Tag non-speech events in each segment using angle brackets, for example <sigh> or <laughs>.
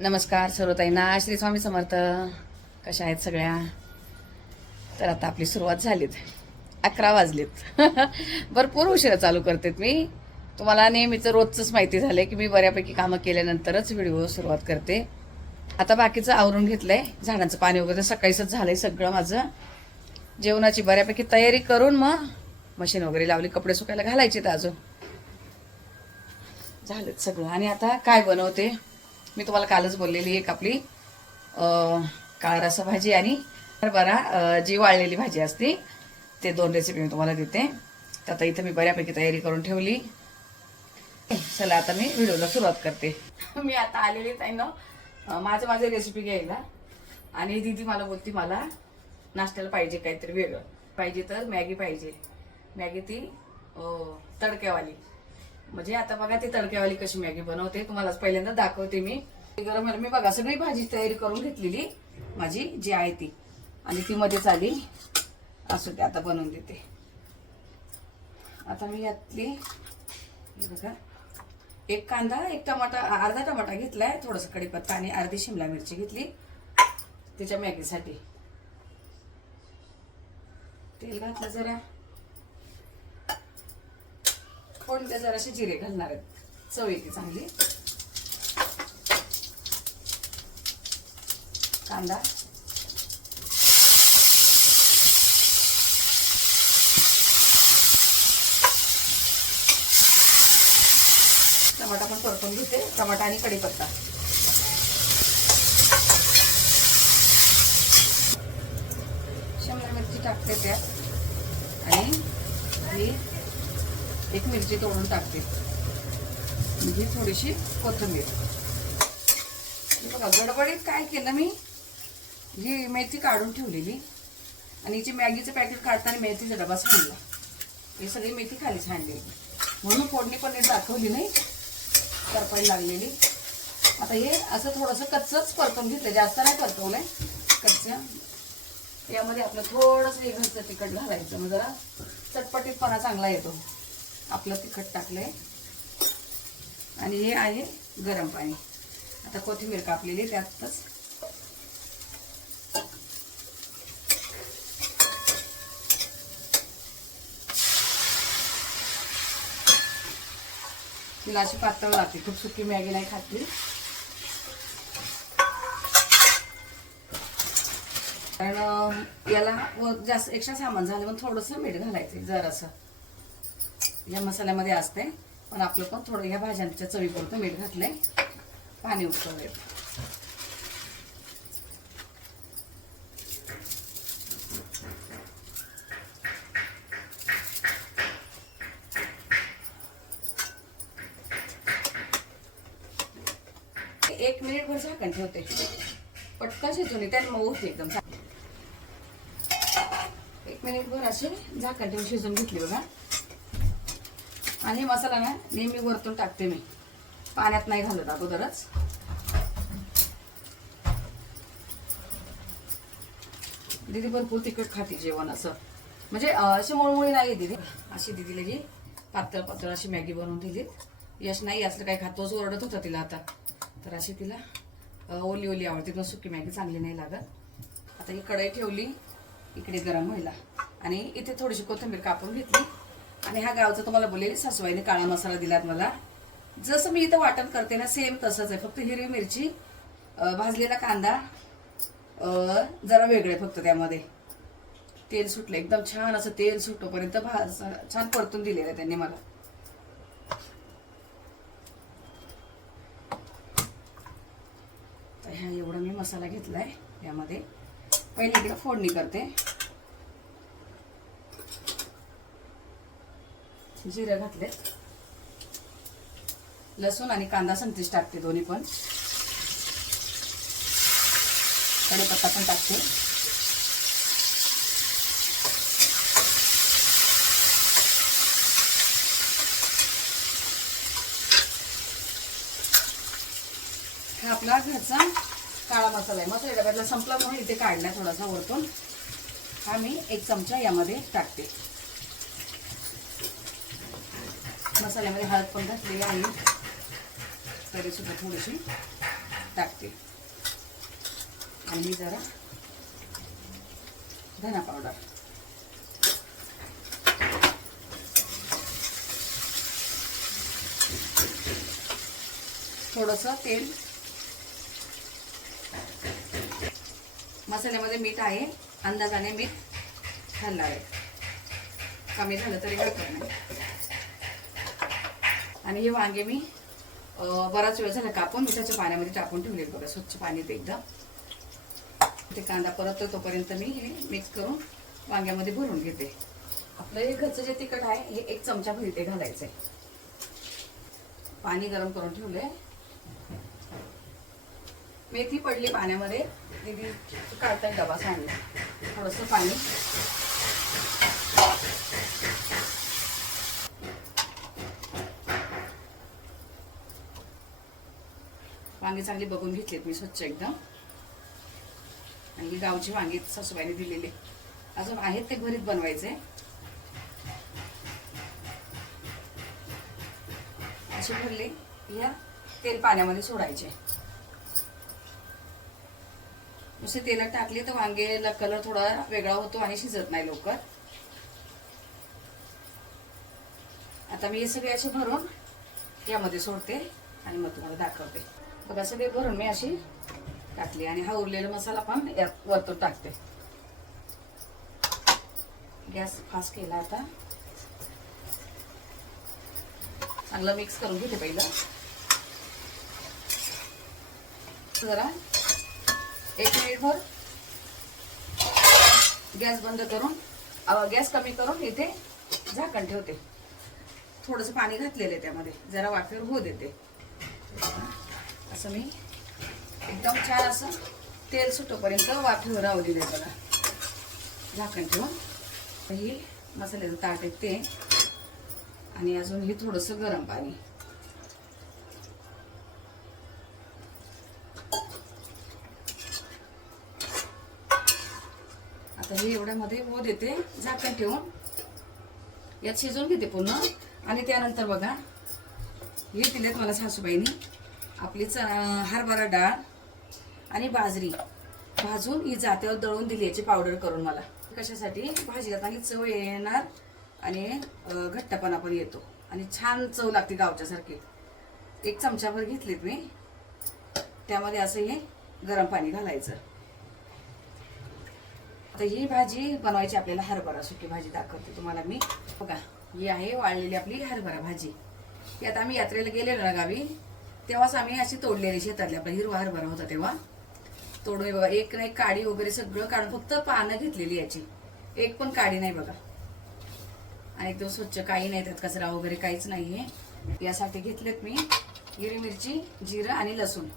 नमस्कार सर्वताईंना श्री स्वामी समर्थ. कशा आहेत सगळ्या? तर आता आपली सुरुवात झालीत. अकरा वाजलेत. <laughs> भरपूर उशिरा चालू करतेत मी. तुम्हाला नेहमीचं रोजचंच माहिती झालंय की मी बऱ्यापैकी कामं केल्यानंतरच व्हिडिओ सुरुवात करते. आता बाकीचं आवरून घेतलं आहे झाडांचं पाणी वगैरे सकाळीच आहे सगळं माझं. जेवणाची बऱ्यापैकी तयारी करून मग मशीन वगैरे लावली कपडे सुकायला घालायचे अजून. झालेत सगळं. आणि आता काय बनवते? मी तुम्हाला कालच बोललेली एक आपली अं, काळा रसा भाजी आणि हरभरा जी वाळलेली भाजी असते ते दोन रेसिपी मी तुम्हाला देते. तर आता इथं मी बऱ्यापैकी तयारी करून ठेवली. चला आता मी व्हिडिओला सुरुवात करते. मी आता आलेलीच आहे ना माझं माझं रेसिपी घ्यायला. आणि दीदी मला बोलती मला नाश्त्याला पाहिजे काहीतरी वेगळं. पाहिजे तर मॅगी पाहिजे. मॅगी ती तडक्यावाली. म्हणजे आता बघा ती तडक्यावाली कशी मॅगी बनवते. तुम्हाला पहिल्यांदा दाखवते मी. गरम गरम मी बघा सगळी भाजी तयारी करून घेतलेली माझी जी आहे ती. आणि ती मध्येच आली. असू ते आता बनवून देते. आता मी यातली बघा एक कांदा एक टमाटा अर्धा टमाटा घेतलाय थोडस कढीपत्ता आणि अर्धी शिमला मिरची घेतली. त्याच्या मॅगीसाठी. तेल घातलं जरा. फोडले जराशे जिरे घालणार आहेत? चव येते चांगली. कांदा. टमाटा पण परतून घेते. टमाटा आणि कढीपत्ता. शिमला मिरची टाकते त्यात. आणि ही एक मिरची तोडून टाकते. म्हणजे थोडीशी कोथिंबीर. बघा गडबडीत काय केलं मी? ही मेथी काढून ठेवलेली. आणि हिची मॅगीचं पॅकेट काढताना मेथीचा डबा सांडला. ही सगळी मेथी खाली सांडलेली. म्हणून फोडणी पण दाखवली नाही. करपायला लागलेली. आता हे असं थोडंसं कच्चंच परतवून घेतलं. जास्त नाही परतवलंय कच्चं. यामध्ये आपलं थोडंसं हे घरचं तिखट घालायचं. मग जरा चटपटीतपणा चांगला येतो. आपलं तिखट टाकलं आहे आणि हे आहे गरम पाणी. आता कोथिंबीर कापलेली त्यातच. तिला अशी पातळ लागते. खूप सुकी मॅगी नाही खातली कारण याला जास्त एक्स्ट्रा सामान झालं मग थोडंसं मीठ घालायचं जरासं. या मसाल्यामध्ये असते. पण आपलं पण थोडं ह्या भाज्यांच्या चवीपुरतं मीठ घातलंय. पाणी उकळलंय एक मिनिट भर झाकण ठेवते. पटकन शिजून त्यात आणि मऊ होते एकदम. एक मिनिट भर असे झाकण ठेवून शिजून घेतली बघा. आणि मसाला ना नेहमी वरतून टाकते मी. पाण्यात नाही घालत अगोदरच. दीदी भरपूर तिखट खाते जेवण असं. म्हणजे अशी मुळमुळी नाही दीदी. अशी दीदीला जी पातळ पातळ अशी मॅगी बनवून दिली. यश नाही असलं काही खातोच ओरडत होता तिला आता. तर अशी तिला ओली ओली आवडते. पण सुकी मॅगी चांगली नाही लागत. आता ही कढई ठेवली इकडे गरम व्हायला. आणि इथे थोडीशी कोथिंबीर कापून घेतली. आणि ह्या गावचं तुम्हाला बोललेली सासूबाईने काळा मसाला दिलात मला. जसं मी इथं वाटण करते ना सेम तसंच आहे. फक्त हिरवी मिरची भाजलेला कांदा जरा जरा वेगळे फक्त त्यामध्ये. तेल सुटलं एकदम छान असं तेल सुटोपर्यंत भाज छान परतून दिलेलं आहे त्यांनी मला. तर ह्या एवढा मी मसाला घेतलाय यामध्ये. पहिले इकडे फोडणी करते. जिरे घातले लसूण आणि कांदा संत्रीच टाकते दोन्ही पण. कढीपत्ता पण टाकते. हा आपला घरचा काळा मसाला आहे. मसाला डब्यातला संपला म्हणून इथे काढला थोडासा वरतून. हा मी एक चमचा यामध्ये टाकते. मसाल्यामध्ये हळद पण घातलेली आहे. तरी सुद्धा थोडीशी टाकते. आणि जरा धना पावडर थोडंसं तेल. मसाल्यामध्ये मीठ आहे. अंदाजाने मीठ घालणार आहे. कमी झालं तरी हरकत नाही. आणि हे वांगे मी बराच वेळ झाला कापून मिठाच्या पाण्यामध्ये टाकून ठेवले बघा स्वच्छ पाणी ते एकदम ते कांदा परत तोपर्यंत मी हे मिक्स करून वांग्यामध्ये भरून घेते. आपलं हे घरचं जे तिखट आहे हे एक चमचा भरी ते आहे पाणी गरम करून ठेवलंय. मेथी पडली पाण्यामध्ये दीदी काढता डबा सांगितलं थोडंसं पाणी. वांगे चांगले बघून घेतलीत मी स्वच्छ एकदम. आणि ही गावची वांगी सासूबाईने दिलेली. अजून आहेत ते घरीच बनवायचे. असे भरले या तेल पाण्यामध्ये सोडायचे. नुसते तेलात टाकले तर वांगेला कलर थोडा वेगळा होतो आणि शिजत नाही लवकर. आता मी हे सगळे असे भरून यामध्ये सोडते आणि मग तुम्हाला दाखवते. बघा सगळे भरून मी अशी टाकली आणि हा उरलेला मसाला पण यात वरतून टाकते. गॅस फास्ट केला आता. चांगलं मिक्स करून घेते पहिलं. जरा एक मिनिटभर गॅस बंद करून गॅस कमी करून इथे झाकण ठेवते. थोडंसं पाणी घातलेलं आहे त्यामध्ये. जरा वाफेवर होऊ देते. असं मी एकदम छान असं तेल सुटोपर्यंत वाफेवर रावलेलं आहे बघा. झाकण ठेवून. ही मसाल्याचं ताट आहे ते. आणि अजून हे थोडंसं गरम पाणी. आता हे एवढ्यामध्ये हो देते झाकण ठेवून. यात शिजवून घेते पूर्ण. आणि त्यानंतर बघा हे दिलेत मला सासूबाईनी. आपली च हरभरा डाळ आणि बाजरी. भाजून ही जात्यावर दळून दिली याची पावडर करून मला. कशासाठी? भाजीला चांगली चव येणार आणि घट्टपणा पण येतो. आणि छान चव लागते गावच्यासारखी. एक चमचाभर घेतलीत मी. त्यामध्ये असं हे गरम पाणी घालायचं. आता ही भाजी बनवायची आपल्याला हरभरा सुकी भाजी दाखवते तुम्हाला मी. बघा ही आहे वाळलेली आपली हरभरा भाजी. ही आता आम्ही यात्रेला गेलेलो ना गावी. तेव्हाच आम्ही अशी तोडलेली शेतातली आपला म्हणजे हिरवा हरभरा होता तेव्हा. तोडून बघा एक नाही काडी वगैरे सगळं काढून फक्त पानं घेतलेली याची. एक पण काडी नाही बघा. आणि एकदम स्वच्छ काही नाही त्यात कचरा वगैरे काहीच नाही आहे यासाठी घेतलेत मी हिरवी मिरची जिरं आणि लसूण.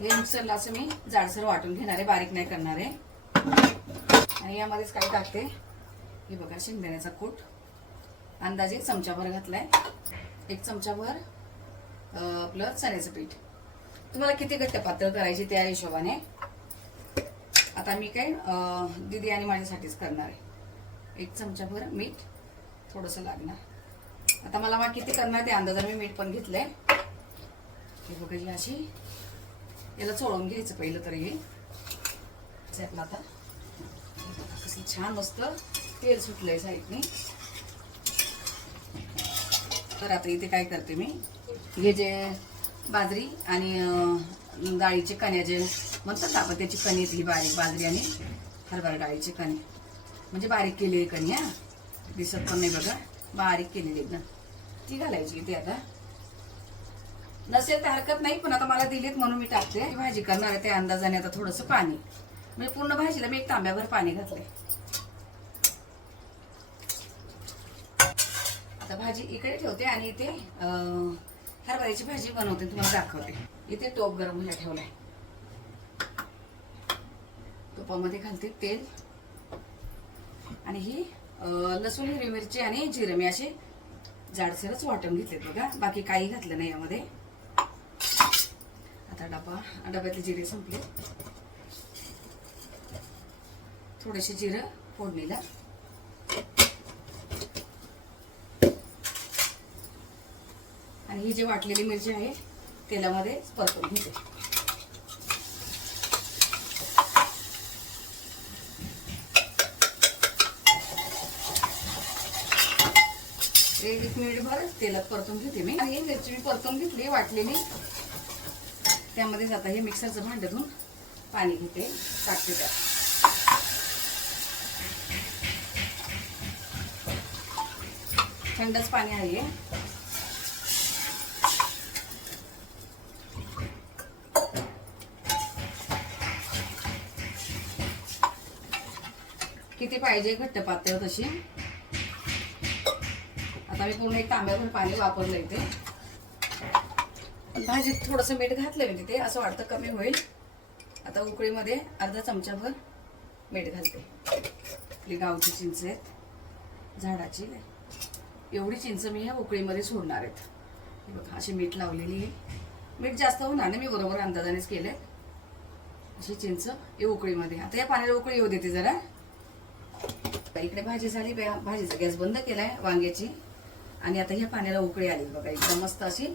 हे मिक्सरला असं मी जाडसर वाटून घेणार आहे बारीक नाही करणार आहे. आणि यामध्येच काय टाकते? हे बघा शेंगदाण्याचा कूट. अंदाजे एक चमचाभर घातलाय. एक चमचाभर आपलं चण्याचं पीठ. तुम्हाला किती घट्ट पातळ करायची त्या हिशोबाने? आता मी काय दिदी दीदी आणि माझ्यासाठीच करणार आहे. एक चमचाभर मीठ थोडंसं लागणार. आता मला मग किती करणार ते अंदाजाने मी मीठ पण घेतलंय. हे बघा ही अशी याला चोळून घ्यायचं पहिलं तरी हे. यातलं आता. कसं छान मस्त तेल सुटलंय साईडनी. तर आता इथे काय करते मी? हे जे बाजरी आणि डाळीचे कण्या जे म्हणतात ना आपण त्याची कणी ही बारीक बाजरी आणि हरभरा डाळीची कणी. म्हणजे बारीक केलेली कणी हा? दिसत पण नाही बघा. बारीक केलेली एकदम ती घालायची इथे आता. नसेल तर हरकत नाही पण आता मला दिलीत म्हणून मी टाकते. भाजी करणार आहे त्या अंदाजाने आता थोडंसं पाणी. म्हणजे पूर्ण भाजीला मी एक तांब्याभर पाणी घातलंय. आता भाजी इकडे ठेवते आणि इथे हरभऱ्याची भाजी बनवते तुम्हाला दाखवते. इथे टोप गरम व्हायला ठेवलाय. तुपामध्ये घालते तेल. आणि ही लसूण हिरवी मिरची आणि जिरं मी असे जाडसरच वाटून घेतलेत बघा. बाकी काही घातलं नाही यामध्ये. आता डबा डब्यातले जिरे संपले. थोडेसे जिरं फोडणीला. ही जी वाटलेली मिरची आहे तेलामध्ये परतून घेते. एक मिनिटभर तेलात परतून घेते मी. आणि ही मिरची मी परतून घेतली वाटलेली. त्यामध्येच आता हे मिक्सरचं भांड धुवून पाणी घेते टाकते त्यात. थंडच पाणी आहे किती पाहिजे घट्ट पातळ तशी. आता मी पूर्ण एक तांब्याभर पाणी वापरलं इथे. भाजीत थोडंसं मीठ घातलं मी तिथे असं वाटतं कमी होईल. आता उकळीमध्ये अर्धा चमचाभर मीठ घालते. आपली गावची चिंच आहेत झाडाची. एवढी चिंच मी ह्या उकळीमध्ये सोडणार आहेत. बघा अशी मीठ लावलेली आहे. मीठ जास्त होणार नाही मी बरोबर अंदाजानेच केले अशी चिंच हे उकळीमध्ये. आता या पाण्याला उकळी येऊ देते जरा. इकडे भाजी झाली भाजीचा गॅस बंद केलाय वांग्याची. आणि आता ह्या पाण्याला उकळी आली. बघा एकदम मस्त अशी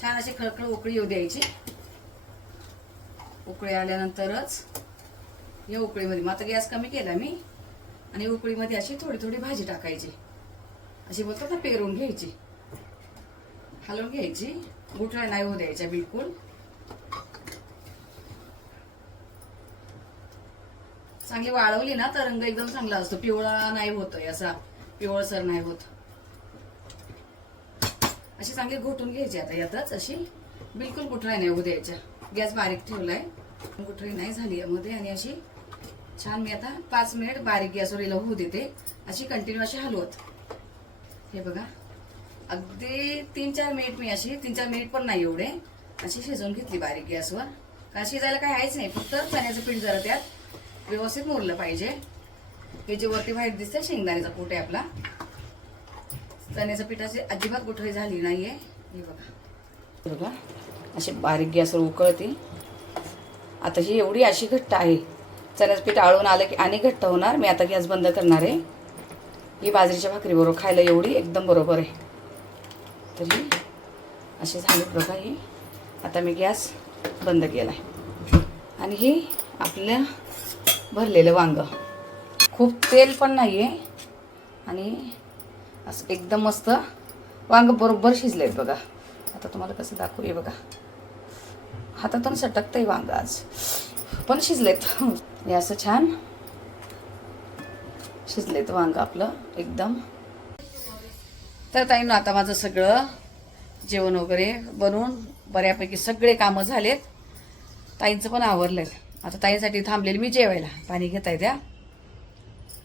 छान अशी खळखळ उकळी येऊ द्यायची. उकळी आल्यानंतरच या उकळीमध्ये मग आता गॅस कमी केला मी आणि उकळीमध्ये अशी थोडी थोडी भाजी टाकायची. अशी बोलतात ना पेरून घ्यायची. हलवून घ्यायची. गुठळ्या नाही होऊ द्यायच्या बिलकुल. चांगली वाळवली ना तर रंग एकदम चांगला असतो. पिवळा नाही होतो असा. पिवळसर नाही होत. अशी चांगली घोटून घ्यायची आता यातच अशी. बिलकुल कुठलाही नाही होऊ द्यायच्या गॅस बारीक ठेवलाय. गुठळी नाही झाली यामध्ये. आणि अशी छान मी आता पाच मिनिट बारीक गॅसवर हिला होऊ देते. अशी कंटिन्यू अशी हलवत. हे बघा. अगदी तीन चार मिनिट मी अशी तीन चार मिनिट पण नाही एवढे. अशी शिजवून घेतली बारीक गॅसवर. का शिजायला काय आहेच नाही. फक्त चण्याचं पीठ जरा त्यात. व्यवस्थित मुरलं पाहिजे. हे जे वरती व्हाईट दिसतंय शेंगदाण्याचा पोट आहे आपला. चण्याच्या पिठाची अजिबात गुठळी झाली नाहीये. हे बघा. बघा. अशी बारीक गॅसवर उकळते. आता ही एवढी अशी घट्ट आहे. चण्याचं पीठ आळून आलं की आणि घट्ट होणार. मी आता गॅस बंद करणार आहे. ही बाजरीच्या भाकरीबरोबर खायला एवढी एकदम बरोबर आहे. तरी असे झाले बघा ही. आता मी गॅस बंद केला आहे आणि ही आपल्या भरलेलं वांग. खूप तेल पण नाही आहे आणि असं एकदम मस्त वांग बरोबर शिजले आहेत बघा. आता तुम्हाला कसं दाखवू हे बघा. हातातून आहे वांग आज. पण शिजलेत. हे असं छान शिजलेत वांग आपलं एकदम. तर ताईनं आता माझं सगळं जेवण वगैरे बनवून बऱ्यापैकी सगळे कामं झालेत. ताईंचं पण आवरलेलं आता ताईंसाठी थांबलेली मी जेवायला. पाणी घेताय त्या.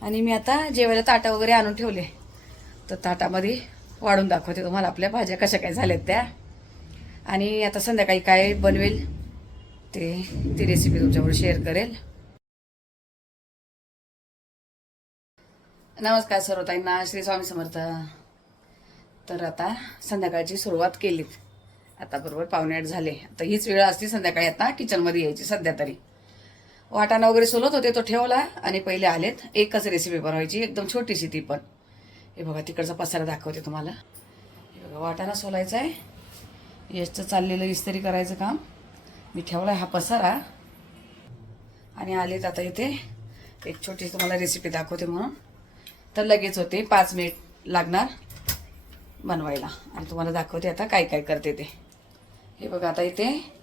आणि मी आता जेवायला ताटा वगैरे आणून ठेवले. तर ताटामध्ये वाढून दाखवते तुम्हाला आपल्या भाज्या कशा काय झाल्यात त्या. आणि आता संध्याकाळी काय बनवेल ते ती रेसिपी तुमच्याबरोबर शेअर करेल. नमस्कार सर्व ताईंना श्री स्वामी समर्थ. तर आता संध्याकाळची सुरुवात केलीत. आता बरोबर पावणे आठ झाले. आता हीच वेळ असते संध्याकाळी आता किचनमध्ये यायची सध्या तरी. वाटाणा वगैरे सोलत होते तो ठेवला आणि पहिले आलेत. एकच रेसिपी बनवायची एकदम छोटीशी ती पण. हे बघा तिकडचा पसारा दाखवते तुम्हाला. हे बघा वाटाणा सोलायचा आहे. यशचं चाललेलं इस्त्री करायचं काम. मी ठेवला हा पसारा. आणि आलेत आता इथे एक छोटी तुम्हाला रेसिपी दाखवते म्हणून. तर लगेच होते पाच मिनिट लागणार बनवायला. आणि तुम्हाला दाखवते आता काय काय करते ते. हे बघा आता इथे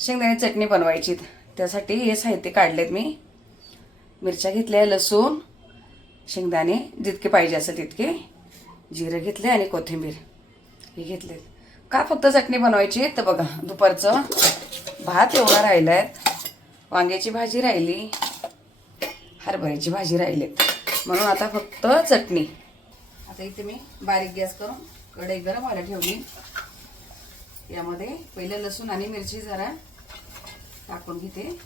शेंगदाणे चटणी बनवायची त्यासाठी हे साहित्य काढलेत मी. मिरच्या घेतल्या लसूण शेंगदाणे जितके पाहिजे असेल तितके. जिरं घेतले आणि कोथिंबीर. हे घेतलेत. का फक्त चटणी बनवायची? तर बघा दुपारचं भात एवढा राहिला आहेत वांग्याची भाजी राहिली. हरभऱ्याची भाजी राहिलीत. म्हणून आता फक्त चटणी. आता इथे मी बारीक गॅस करून कढई गरम व्हायला ठेवली. यामध्ये पहिलं लसूण आणि मिरची जरा टाकून घेते.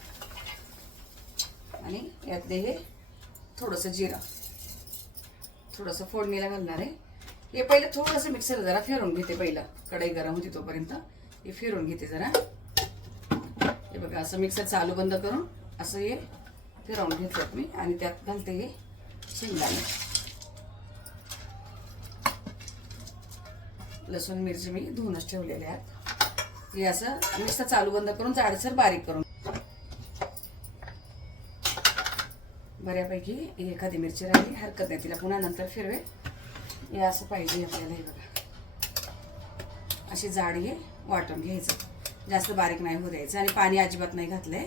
आणि यातले हे थोडंसं जिरं. थोडंसं फोडणीला घालणार आहे. हे पहिलं थोडंसं मिक्सर जरा फिरून घेते पहिलं. कढई गरम होती तोपर्यंत. हे फिरून घेते जरा. हे बघा असं मिक्सर चालू बंद करून असं हे फिरवून घेतलं मी. आणि त्यात घालते हे शेंगदाणे. लसूण मिरची मी धुवूनच ठेवलेले आहेत. हे असं नुसतं चालू बंद करून जाडसर बारीक करून. बऱ्यापैकी एखादी मिरची राहिली हरकत नाही. तिला पुन्हा नंतर फिरवे. हे असं पाहिजे आपल्याला हे बघा. अशी जाड हे वाटून घ्यायचं. जास्त बारीक नाही होऊ द्यायचं आणि पाणी अजिबात नाही घातलंय.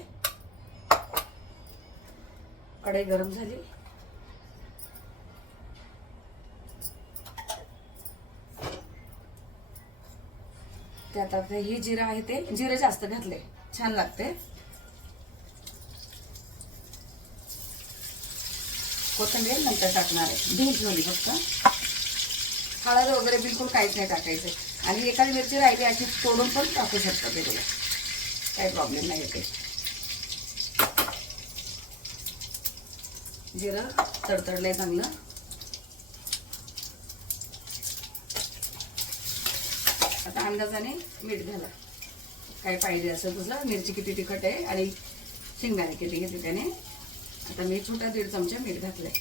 कढई गरम झाली. त्यात आता हे जिरं आहे ते जिरं जास्त घातले छान लागते कोथंबीर नंतर टाकणार आहे. धुवून ठेवली फक्त. हळद वगैरे बिलकुल काहीच नाही टाकायचं. आणि एखादी मिरची राहिली अशी तोडून पण टाकू शकता ते तुला काही प्रॉब्लेम नाही येते. जिरं तडतडलंय चांगलं. आता अंदाजाने मीठ घाला. काय पाहिजे असं तुझं मिरची किती तिखट आहे आणि शेंगदाणे किती घेते त्याने. आता मी छोटा दीड चमचा मीठ घातलंय.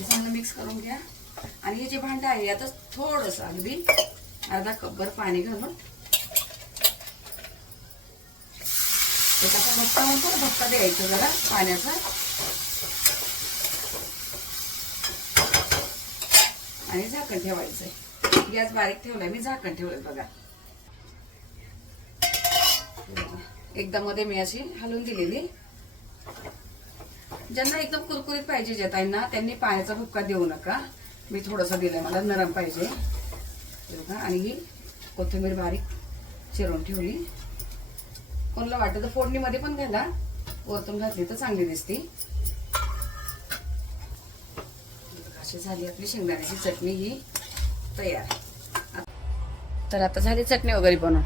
चांगलं मिक्स करून घ्या. आणि हे जे भांडं आहे यातच थोडंसं अगदी अर्धा कपभर पाणी घालून. एक असा म्हणतो ना भक्का द्यायचा जरा पाण्याचा. आणि झाकण ठेवायचं आहे गॅस बारीक ठेवलाय मी झाकण ठेवलंय बघा. एकदा मध्ये मी अशी हलवून दिलेली. ज्यांना एकदम कुरकुरीत पाहिजे जे ताईंना त्यांनी पाण्याचा भुक्का देऊ नका. मी थोडासा दिलंय मला नरम पाहिजे. बघा आणि ही कोथिंबीर बारीक चिरून ठेवली. कोणाला वाटतं तर फोडणीमध्ये पण घाला. वरतून घातली तर चांगली दिसते. अशी झाली आपली शेंगदाण्याची चटणी ही तयार. तर आता झाली चटणी वगैरे बनवून.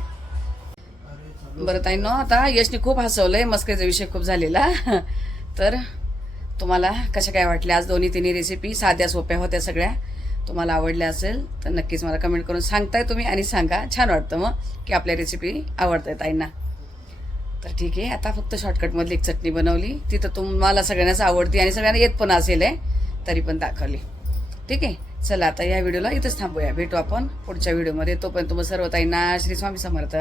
बरं ताई नो आता यशने खूप हसवलंय मस्करीचा विषय खूप झालेला. तर तुम्हाला कशा काय वाटल्या? आज दोन्ही तिन्ही रेसिपी साध्या सोप्या होत्या सगळ्या. तुम्हाला आवडल्या असेल तर नक्कीच मला कमेंट करून सांगताय तुम्ही आणि सांगा. छान वाटतं मग की आपल्या रेसिपी आवडताय ताईंना. तर ठीक आहे आता फक्त शॉर्टकटमधली एक चटणी बनवली. ती तर तुम्हाला सगळ्यांनाच आवडती आणि सगळ्यांना येत पण असेल आहे तरी पण दाखवली. ठीक आहे? चला आता या व्हिडिओला इथंच थांबूया. भेटू आपण पुढच्या व्हिडिओमध्ये. तोपर्यंत मग सर्व ताईंना श्री स्वामी समर्थ.